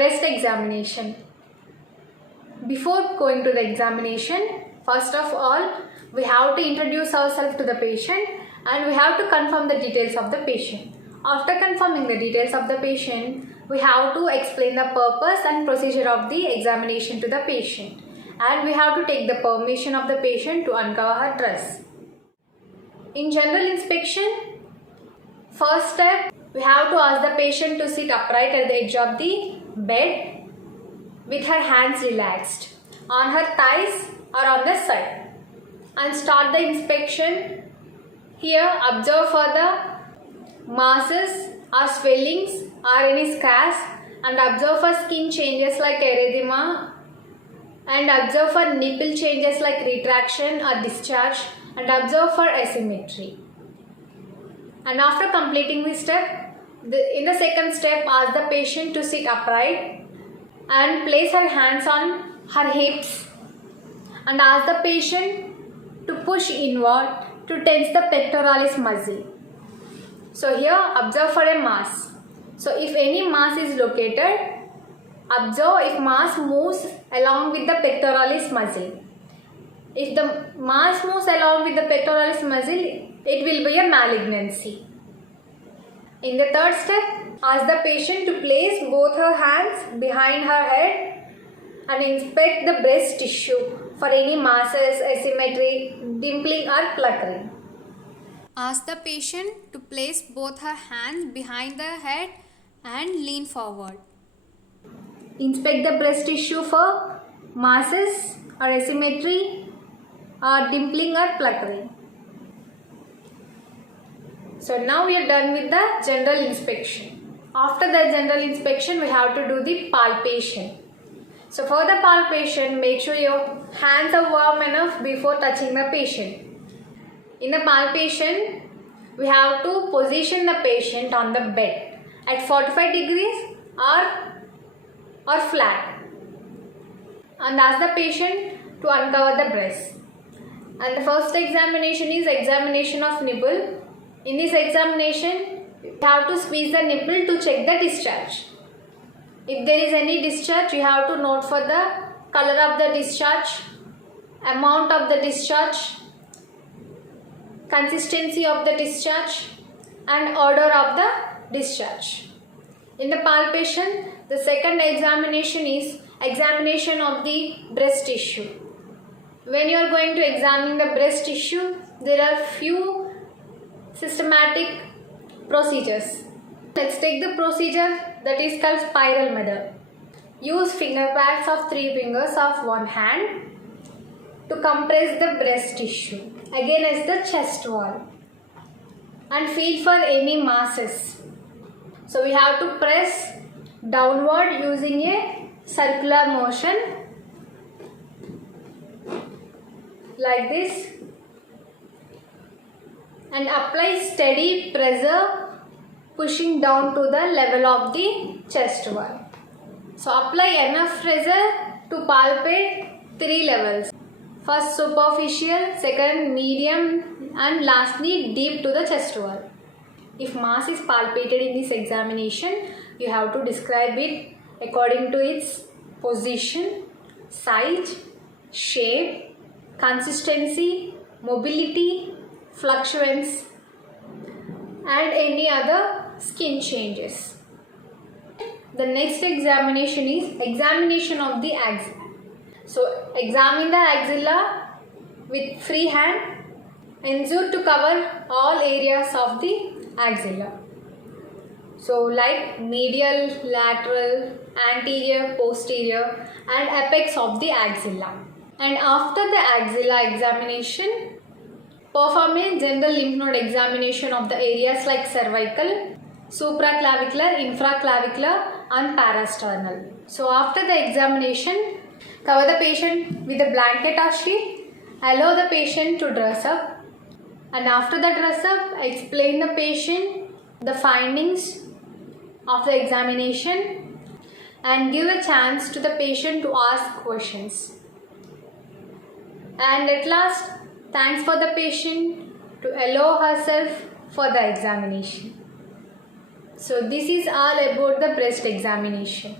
breast examination. Before going to the examination, first of all, we have to introduce ourselves to the patient and we have to confirm the details of the patient. After confirming the details of the patient, we have to explain the purpose and procedure of the examination to the patient, and we have to take the permission of the patient to uncover her dress. In general inspection, first step, we have to ask the patient to sit upright at the edge of the bed with her hands relaxed on her thighs or on the side, and start the inspection. Here, observe for the masses or swellings or any scars, and observe for skin changes like erythema, and observe for nipple changes like retraction or discharge, and observe for asymmetry. And after completing this step, in the second step, ask the patient to sit upright and place her hands on her hips, and ask the patient to push inward to tense the pectoralis muscle. So here observe for a mass. So if any mass is located, observe if mass moves along with the pectoralis muscle. If the mass moves along with the pectoralis muscle, it will be a malignancy. In the third step, ask the patient to place both her hands behind her head and inspect the breast tissue for any masses, asymmetry, dimpling or fluttering. Ask the patient to place both her hands behind the head and lean forward. Inspect the breast tissue for masses or asymmetry or dimpling or fluttering. So now we are done with the general inspection. After the general inspection, we have to do the palpation. So for the palpation, make sure your hands are warm enough before touching the patient. In the palpation, we have to position the patient on the bed at 45 degrees or flat, and ask the patient to uncover the breast. And the first examination is examination of nipple. In this examination, you have to squeeze the nipple to check the discharge. If there is any discharge, you have to note for the color of the discharge, amount of the discharge, consistency of the discharge, and order of the discharge. In the palpation, the second examination is examination of the breast tissue. When you are going to examine the breast tissue, there are few systematic procedures. Let's take the procedure that is called spiral method. Use finger pads of 3 fingers of one hand to compress the breast tissue against the chest wall and feel for any masses. So we have to press downward using a circular motion like this, and apply steady pressure pushing down to the level of the chest wall. So apply enough pressure to palpate 3 levels. First superficial, second medium, and lastly deep to the chest wall. If mass is palpated in this examination, you have to describe it according to its position, size, shape, consistency, mobility, fluctuance, and any other skin changes. The next examination is examination of the axilla. So examine the axilla with free hand. Ensure to cover all areas of the axilla. So like medial, lateral, anterior, posterior, and apex of the axilla. And after the axilla examination, perform a general lymph node examination of the areas like cervical, supraclavicular, infraclavicular, and parasternal. So after the examination, cover the patient with a blanket or sheet, allow the patient to dress up, and after the dress up, explain the patient the findings of the examination and give a chance to the patient to ask questions. And at last, thanks for the patient to allow herself for the examination. So this is all about the breast examination.